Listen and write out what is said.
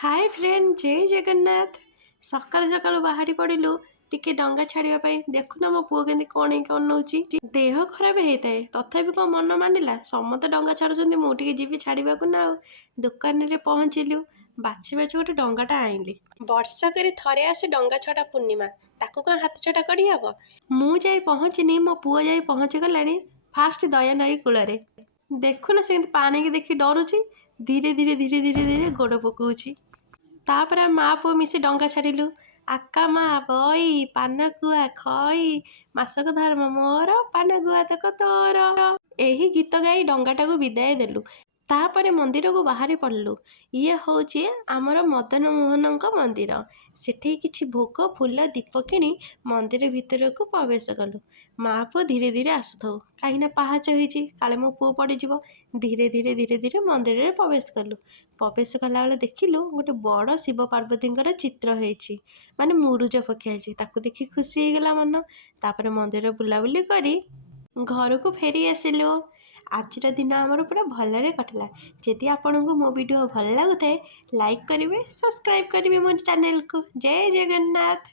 Hi friend जय जगन्नाथ। सकाल सकाल बाहरी पड़िलु टिके डंगा छाड़िया देखुना मो पुओ के कौन अनौची देह खराब होता है तथापि कौन मन मानिला समस्त डंगा छाड़ुंट मुझे जीवी छाड़ा ना दुकान रे पहुँचलु बाछी बाछी गोटे डंगाटा आईली वर्षा कर थे आसे डंगा छड़ा पूर्णिमा ताको कौन हाथ छटा करी हम मुझे पहुँचनी मो पुओ जा पहुँची गला फास्ट दया नई कूल देखुना से पानी की देखी डरुची धीरे धीरे धीरे धीरे धीरे गोड़ पकाउची तापर माँ पुओ मिसी डंगा छाड़िलु आका माँ बई पान गुआ खई मासक धर्म मोर पान गुआ तक तोर यही गीत गाई डंगाटाକୁ विदाय देलु। तापर मंदिर को बाहरी पड़लु। ये हूँ आमर मदन मोहन मंदिर। सेठी किछि भोग फूल दीप किणी मंदिर भितर को प्रवेश कलु। माँ पुओ धीरे धीरे आसुथाउ कहीं पाहाच होइछि काले मो पुओ पड़िजिवो। धीरे धीरे धीरे धीरे मंदिर रे प्रवेश कलु। प्रवेश कला बेले देखिलु गोटे बड़ शिव पार्वती चित्र होइछि माने मुरुज पकियाछि ताकू देखि खुशी ହେଇगला मन। तापर मंदिर बुलाबुली करी घर को फेरी आसिलु। आजर दिन आमर पूरा भलरे कटला। जदि आपको मो वीडियो भल लगुए लाइक करेंगे सब्सक्राइब करेंगे मो चैनल को। जय जगन्नाथ।